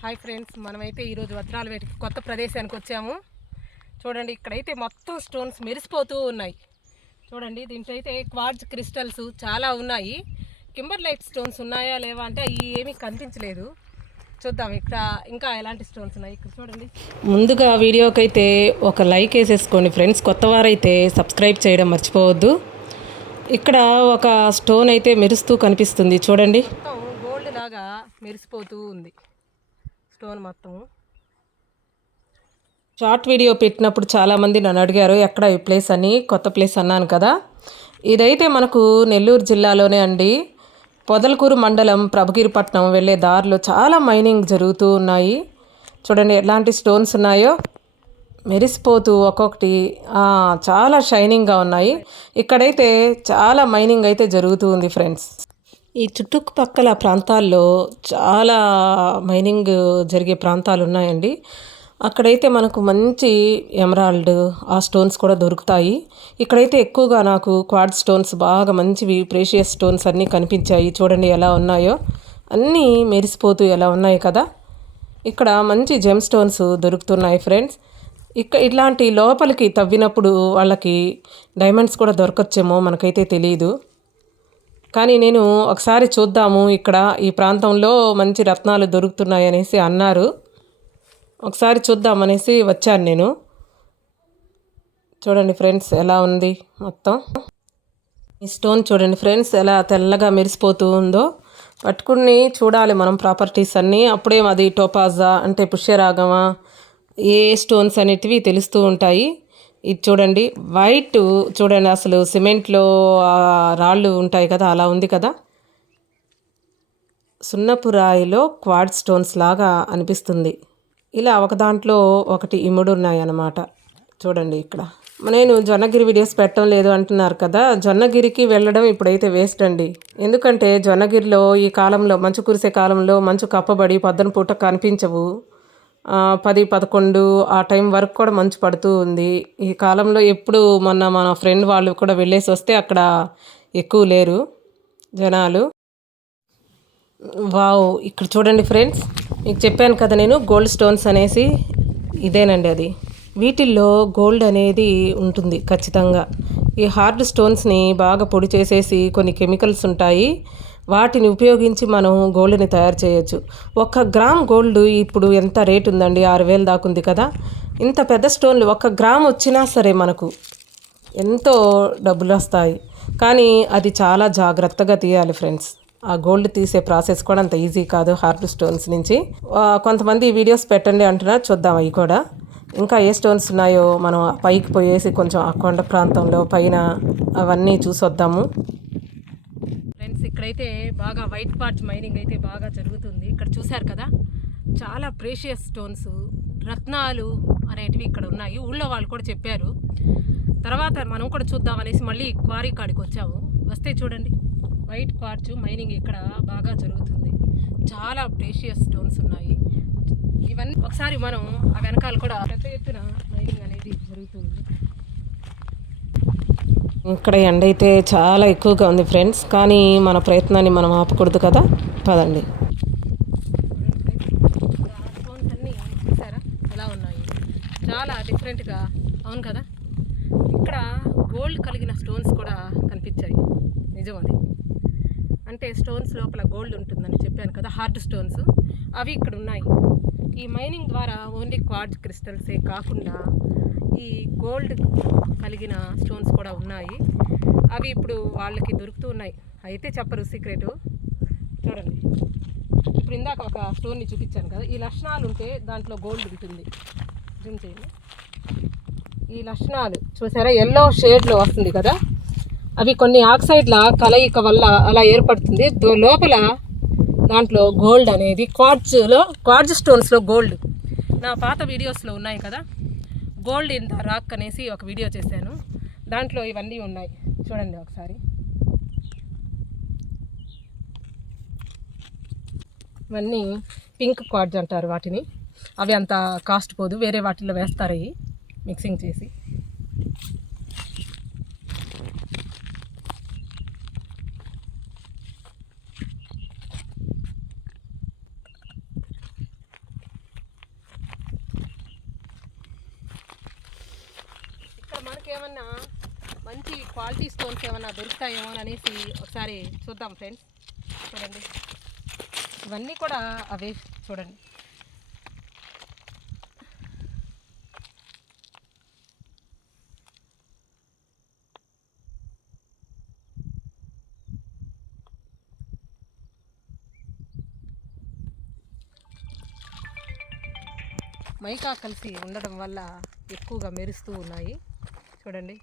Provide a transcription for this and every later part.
Hi friends మనమైతే ఈరోజు వజ్రాల వేటికి కొత్త ప్రదేశానికి వచ్చాము. చూడండి ఇక్కడైతే మొత్తం స్టోన్స్ మెరిసిపోతూ ఉన్నాయి. చూడండి దీంట్లో అయితే క్వార్జ్ క్రిస్టల్స్ చాలా ఉన్నాయి. కింబర్ లైట్ స్టోన్స్ ఉన్నాయా లేవా అంటే అవి ఏమీ కనిపించలేదు. చూద్దాం ఇక్కడ ఇంకా ఎలాంటి స్టోన్స్ ఉన్నాయి? ఇక్కడ చూడండి. ముందుగా వీడియోకి అయితే ఒక లైక్ వేసేసుకోండి ఫ్రెండ్స్ కొత్త వారైతే సబ్స్క్రైబ్ చేయడం మర్చిపోవద్దు. ఇక్కడ ఒక స్టోన్ అయితే మెరుస్తూ కనిపిస్తుంది. చూడండి. మొత్తం గోల్డ్ లాగా మెరిసిపోతూ ఉంది. స్టోన్ మొత్తము షార్ట్ వీడియో పెట్టినప్పుడు చాలామంది నన్ను అడిగారు ఎక్కడ ఈ ప్లేస్ అని? కొత్త ప్లేస్ అన్నాను కదా. ఇదైతే మనకు నెల్లూరు జిల్లాలోనే అండి. పొదలకూరు మండలం ప్రభుగిరిపట్నం వెళ్ళే దారిలో చాలా మైనింగ్ జరుగుతూ ఉన్నాయి. చూడండి ఎలాంటి స్టోన్స్ ఉన్నాయో. మెరిసిపోతూ ఒక్కొక్కటి చాలా షైనింగ్గా ఉన్నాయి. ఇక్కడైతే చాలా మైనింగ్ అయితే జరుగుతూ ఉంది ఫ్రెండ్స్. ఈ చుట్టుపక్కల ప్రాంతాల్లో చాలా మైనింగ్ జరిగే ప్రాంతాలు ఉన్నాయండి అక్కడైతే మనకు మంచి ఎమరాల్డ్ ఆ స్టోన్స్ కూడా దొరుకుతాయి. ఇక్కడైతే ఎక్కువగా నాకు క్వాడ్ స్టోన్స్ బాగా మంచివి ప్రేషియస్ స్టోన్స్ అన్నీ కనిపించాయి. చూడండి ఎలా ఉన్నాయో. అన్నీ మెరిసిపోతూ ఎలా ఉన్నాయి కదా. ఇక్కడ మంచి జెమ్ స్టోన్స్ దొరుకుతున్నాయి ఫ్రెండ్స్. ఇక్క ఇట్లాంటి లోపలికి తవ్వినప్పుడు వాళ్ళకి డైమండ్స్ కూడా దొరకచ్చేమో మనకైతే తెలియదు కానీ నేను ఒకసారి చూద్దాము ఇక్కడ ఈ ప్రాంతంలో మంచి రత్నాలు దొరుకుతున్నాయి అనేసి అన్నారు. ఒకసారి చూద్దామనేసి వచ్చాను నేను. చూడండి ఫ్రెండ్స్ ఎలా ఉంది మొత్తం. ఈ స్టోన్ చూడండి ఫ్రెండ్స్ ఎలా తెల్లగా మెరిసిపోతూ ఉందో. పట్టుకుని చూడాలి మనం ప్రాపర్టీస్ అన్నీ. అప్పుడే అది టోపాజా అంటే పుష్యరాగమా? ఏ స్టోన్స్ అనేటివి తెలుస్తూ ఉంటాయి. ఇది చూడండి వైట్ చూడండి అసలు సిమెంట్లో రాళ్ళు ఉంటాయి కదా అలా ఉంది కదా. సున్నపు రాయిలో క్వాడ్ స్టోన్స్ లాగా అనిపిస్తుంది. ఇలా ఒక దాంట్లో ఒకటి ఇముడు ఉన్నాయన్నమాట. చూడండి ఇక్కడ. నేను జొన్నగిరి వీడియోస్ పెట్టడం లేదు అంటున్నారు కదా జొన్నగిరికి వెళ్ళడం ఇప్పుడైతే వేస్ట్ అండి. ఎందుకంటే జొన్నగిరిలో ఈ కాలంలో మంచు కురిసే కాలంలో మంచు కప్పబడి పొద్దున పూట కనిపించవు. పది పదకొండు ఆ టైం వరకు కూడా మంచు పడుతూ ఉంది. ఈ కాలంలో ఎప్పుడు మొన్న మన ఫ్రెండ్ వాళ్ళు కూడా వెళ్ళేసి వస్తే అక్కడ ఎక్కువ లేరు జనాలు. వావ్ ఇక్కడ చూడండి ఫ్రెండ్స్ మీకు చెప్పాను కదా నేను గోల్డ్ స్టోన్స్ అనేసి ఇదేనండి అది. వీటిల్లో గోల్డ్ అనేది ఉంటుంది ఖచ్చితంగా. ఈ హార్డ్ స్టోన్స్ని బాగా పొడి చేసేసి కొన్ని కెమికల్స్ ఉంటాయి. వాటిని ఉపయోగించి మనం గోల్డ్ని తయారు చేయొచ్చు. ఒక గ్రామ్ గోల్డ్ ఇప్పుడు ఎంత రేట్ ఉందండి? ఆరు వేలు దాకుంది కదా. ఇంత పెద్ద స్టోన్లు ఒక్క గ్రామ్ వచ్చినా సరే మనకు ఎంతో డబ్బులు వస్తాయి. కానీ అది చాలా జాగ్రత్తగా తీయాలి ఫ్రెండ్స్. ఆ గోల్డ్ తీసే ప్రాసెస్ కూడా అంత ఈజీ కాదు హార్డ్ స్టోన్స్ నుంచి. కొంతమంది వీడియోస్ పెట్టండి అంటున్నారు. చూద్దాం అవి కూడా. ఇంకా ఏ స్టోన్స్ ఉన్నాయో మనం పైకి పోయేసి కొంచెం ఆ కొండ ప్రాంతంలో పైన అవన్నీ చూసొద్దాము. ఫ్రెండ్స్ ఇక్కడైతే బాగా వైట్ పార్చ్ మైనింగ్ అయితే బాగా జరుగుతుంది. ఇక్కడ చూశారు కదా? చాలా ప్రేషియస్ స్టోన్స్ రత్నాలు అనేటివి ఇక్కడ ఉన్నాయి. ఊళ్ళో వాళ్ళు కూడా చెప్పారు. తర్వాత మనం కూడా చూద్దాం అనేసి మళ్ళీ క్వారీ కాడికి వచ్చాము. వస్తే చూడండి వైట్ క్వార్చ్ మైనింగ్ ఇక్కడ బాగా జరుగుతుంది. చాలా ప్రేషియస్ స్టోన్స్ ఉన్నాయి. ఇవన్నీ ఒకసారి మనం ఆ వెనకాల కూడా పెద్ద ఎత్తున మైనింగ్ అనేది జరుగుతుంది. ఇక్కడ ఎండ అయితే చాలా ఎక్కువగా ఉంది ఫ్రెండ్స్ కానీ మన ప్రయత్నాన్ని మనం ఆపకూడదు కదా? పదండి. స్టోన్స్ అన్నీ చూసారా ఎలా ఉన్నాయి? చాలా డిఫరెంట్గా అవును కదా? ఇక్కడ గోల్డ్ కలిగిన స్టోన్స్ కూడా కనిపించాయి. నిజం అది అంటే స్టోన్స్ లోపల గోల్డ్ ఉంటుందని చెప్పాను కదా హార్డ్ స్టోన్స్ అవి ఇక్కడ ఉన్నాయి. ఈ మైనింగ్ ద్వారా ఓన్లీ క్వార్జ్ క్రిస్టల్సే కాకుండా ఈ గోల్డ్ కలిగిన స్టోన్స్ కూడా ఉన్నాయి. అవి ఇప్పుడు వాళ్ళకి దొరుకుతూ ఉన్నాయి. అయితే చెప్పరు సీక్రెట్. చూడండి. ఇప్పుడు ఇందాక ఒక స్టోన్ని చూపించాను కదా. ఈ లక్షణాలు ఉంటే దాంట్లో గోల్డ్ ఉంటుంది. జూమ్ చేయండి. ఈ లక్షణాలు చూసారా? ఎల్లో షేడ్లో వస్తుంది కదా. అవి కొన్ని ఆక్సైడ్ల కలయిక వల్ల అలా ఏర్పడుతుంది. దో- లోపల దాంట్లో గోల్డ్ అనేది క్వార్జ్లో క్వార్జ్ స్టోన్స్లో గోల్డ్ నా పాత వీడియోస్లో ఉన్నాయి కదా? గోల్డ్ ఇన్ ద రాక్ అనేసి ఒక వీడియో చేశాను. దాంట్లో ఇవన్నీ ఉన్నాయి. చూడండి ఒకసారి. ఇవన్నీ పింక్ క్వార్జ్ అంటారు వాటిని. అవి అంత కాస్ట్ పోదు. వేరే వాటిలో వేస్తారు అవి మిక్సింగ్ చేసి. ఏమన్నా మంచి క్వాలిటీ స్టోన్స్ ఏమన్నా దొరుకుతాయేమో అనేసి ఒకసారి చూద్దాం ఫ్రెండ్స్ చూడండి. ఇవన్నీ కూడా అవే చూడండి. మైకా కలిసి ఉండడం వల్ల ఎక్కువగా మెరుస్తూ ఉన్నాయి. చూడండి.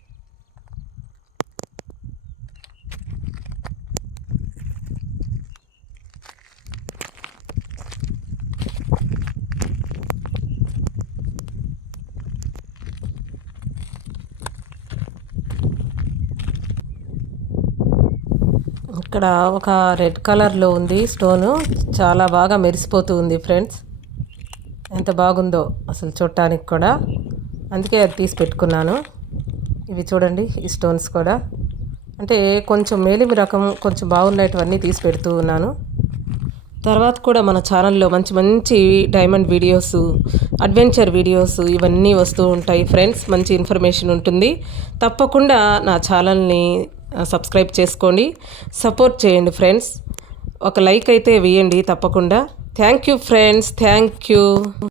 ఇక్కడ ఒక రెడ్ కలర్లో ఉంది స్టోను. చాలా బాగా మెరిసిపోతూ ఉంది ఫ్రెండ్స్. ఎంత బాగుందో అసలు చూడటానికి కూడా. అందుకే అది తీసి పెట్టుకున్నాను. ఇవి చూడండి ఈ స్టోన్స్ కూడా. అంటే కొంచెం మేలిమి రకం కొంచెం బాగున్నటువన్నీ తీసి పెడుతూ ఉన్నాను. తర్వాత కూడా మన ఛానల్లో మంచి మంచి డైమండ్ వీడియోస్ అడ్వెంచర్ వీడియోస్ ఇవన్నీ వస్తూ ఉంటాయి. ఫ్రెండ్స్ మంచి ఇన్ఫర్మేషన్ ఉంటుంది. తప్పకుండా నా ఛానల్ని సబ్స్క్రైబ్ చేసుకోండి. సపోర్ట్ చేయండి ఫ్రెండ్స్ ఒక లైక్ అయితే వేయండి తప్పకుండా. Thank you friends thank you